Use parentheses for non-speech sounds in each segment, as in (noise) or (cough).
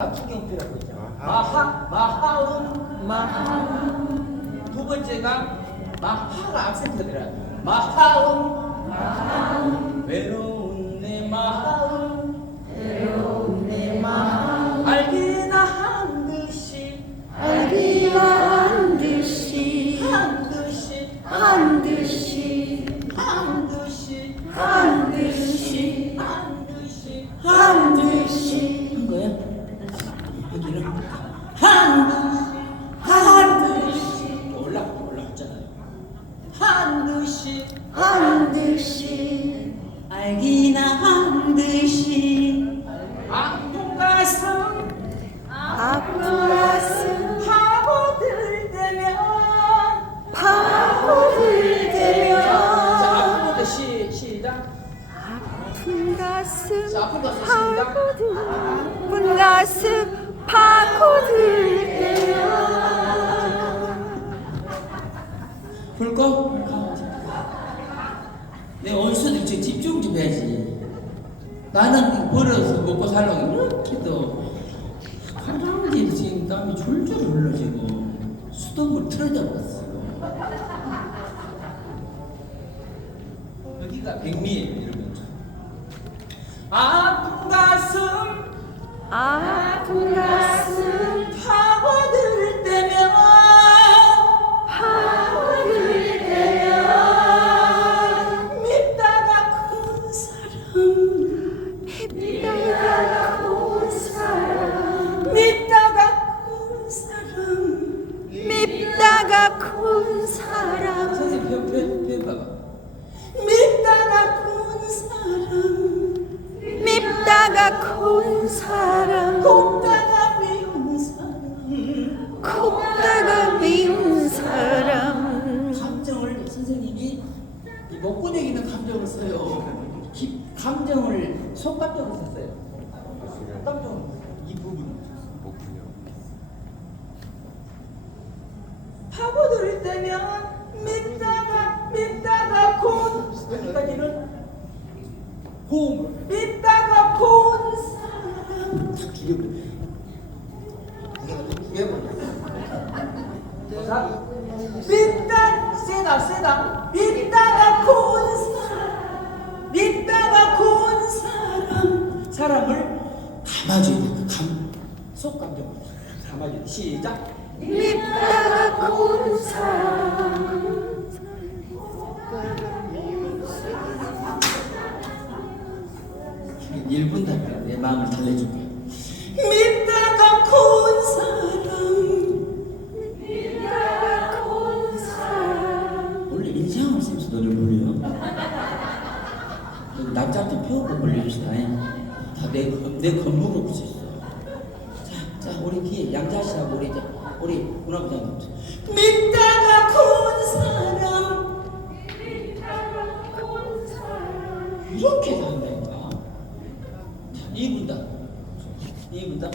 풍경표라고 있잖아. 마하, 마하음, 마하음. 두 번째가 마하가 들어요. 마하음, 마하음. 외로운 내 마음, 외로운 내 마음. 알기나 한 듯이, 알기나 한 듯이 한 듯이, 한 듯이 한 듯이, 한 듯이 나는 벌어서 먹고 살려고 이렇게도 할아버지 지금 땀이 줄줄 흘러 지금 수돗물 틀어져 버렸어. 여기가 백미예요 이러면 아픈 가슴 아픈 가슴 이 목구멍에 있는 감정을 써요. 기- 감정을 속감정을 썼어요. 속감정. 이 부분. 파고들 때면 밉다가 밉다가 곤 여기까지는 호흡을 밉다가 곤 사람. 탁 죽여버려 내가 죽여버려 자 밉다 세다 세다 밉다가 곤 사람 밉다가 곤 사람. 사람을 감아줘야 돼그감 속감정. 돼. 시작. 밉다가 큰 사람. 1분 답변 내 마음을 달래줄게. 밉 좀 펴고 불려줍시다 다내 내 건물로 붙여 있어. 자, 자 우리 뒤에 양자씨하고 우리 우리 문화부장님. 밉다가 곤 사람. 큰 사람 이렇게 자 2분 답 2분 답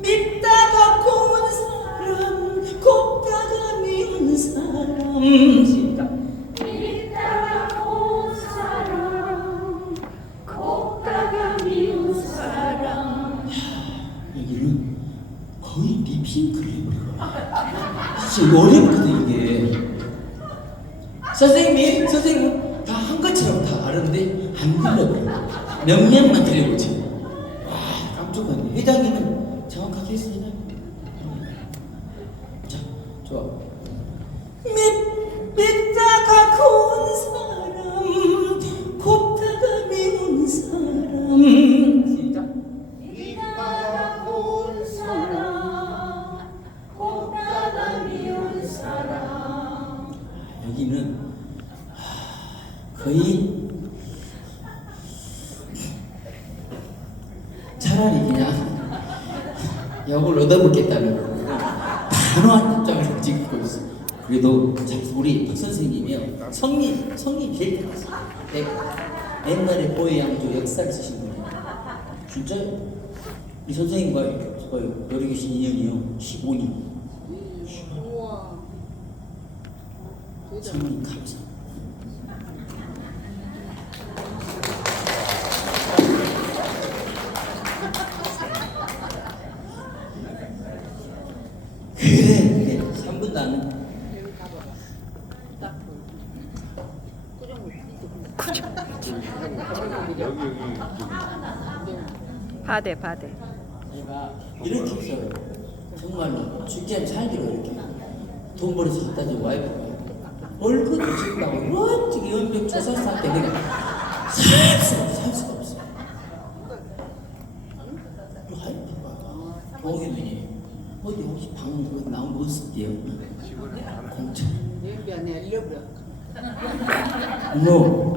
밉다가 곤 사람 곱다가 미운 사람 진짜 어렵거든 이게. 선생님이 선생님 다 한 것처럼 다 아는데 안 들려버려. 명령만 들려오지. 와 깜짝이야 회장님은 얻어먹겠다는 단호한 입장을 지키고 있어. 그래도 자, 우리 박 선생님이요 성님 성님 제일 잘했어. 네. 옛날에 보혜양조 역사를 쓰신 분이에요. 진짜요? 이 선생님과 거의 여기 계신 인연이요 15년. 성님 감사. 그래 그래 3분 나는 바대 바대. 제가 이렇게 해서 정말로 죽지 살기로 이렇게 돈 벌어서 갖다 준 와이프가 월급을 준다고 이렇게 연병 조사사한테 내가 살 수가 없어 살 수가 없어. 와이프가 경호기분이 어디 혹시 방 나온 거 없을게요? 공짜 미안해 잃어버려 어머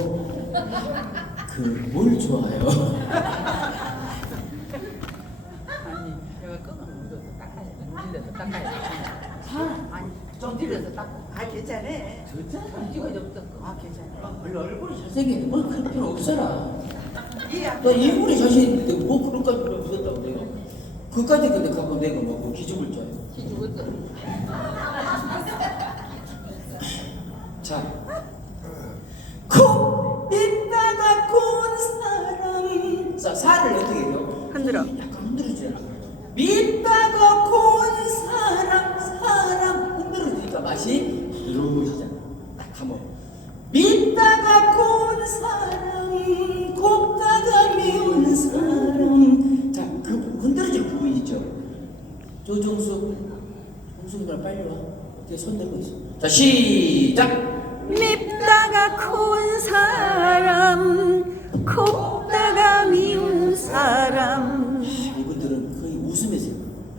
그뭘 좋아해요? 아니 내가 끄면 묻어서 닦아야 돼 밀려서 닦아야 돼 아니 좀 밀려서 닦아 아 괜찮아 진짜? 이거 좀아 괜찮아 원래 얼굴이 잘생겼는데 뭐 그럴 필요 없어라 이해 너 인물이 자신 있는데 뭐 그런까지 묻었다고 내가 그까지 근데 갖고 내가 뭐 기죽을 줄 알고 죽었어 (laughs) 자. 코 밑다가 고운 사람. 자, 살을 어떻게 해요? 흔들어. 약간 흔들어주잖아. 밑 자, 시작. 밉다가 고운 사람 곱다가 미운 사람 이분들은 거의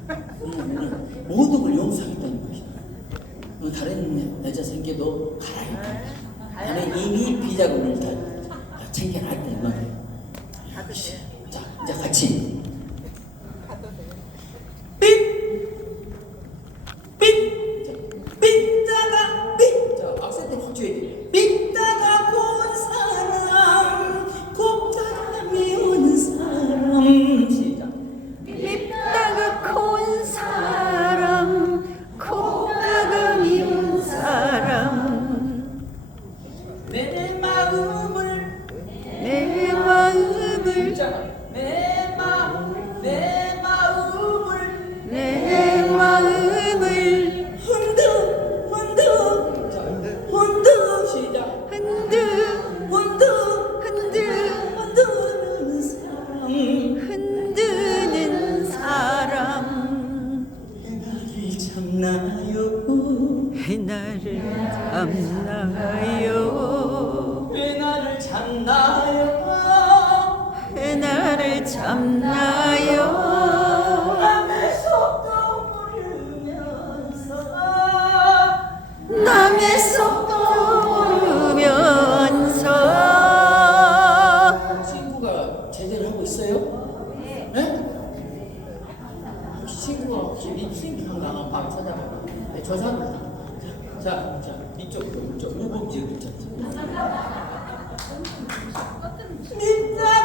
음, 모든 걸 용서하겠다는 것이다. 어, 다른 여자 생겨도 가라. 나는 이미 비자금을 다 밑다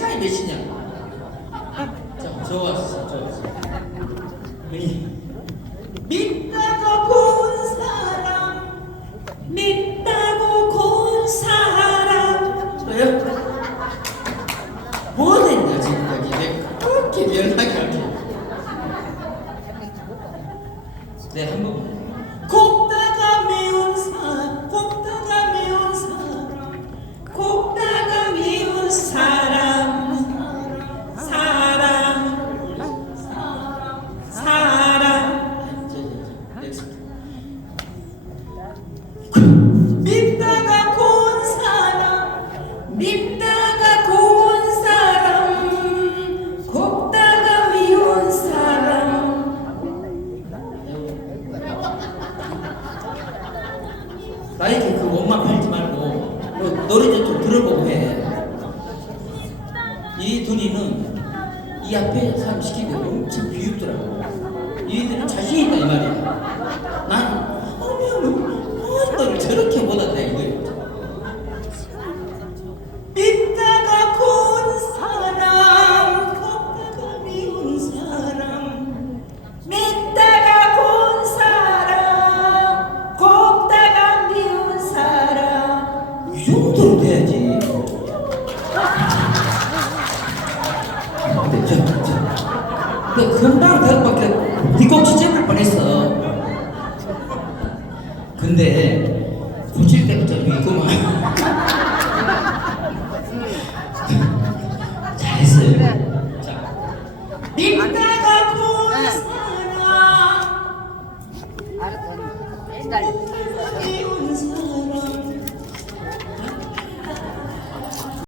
시간이 몇 시냐? 자, 좋았어, 좋았어. 믿다가 고운 사람, 믿다고 고운 사람. 저요? 뭐 됐냐, 지금까지? 내가 그렇게 연락이 안 돼. 이 돈이는 이 앞에 사람 시키면 엄청 비웃더라고. 얘들은 자신 있다 이 말이야. 난 근데 고칠 때부터 믿고만. (laughs)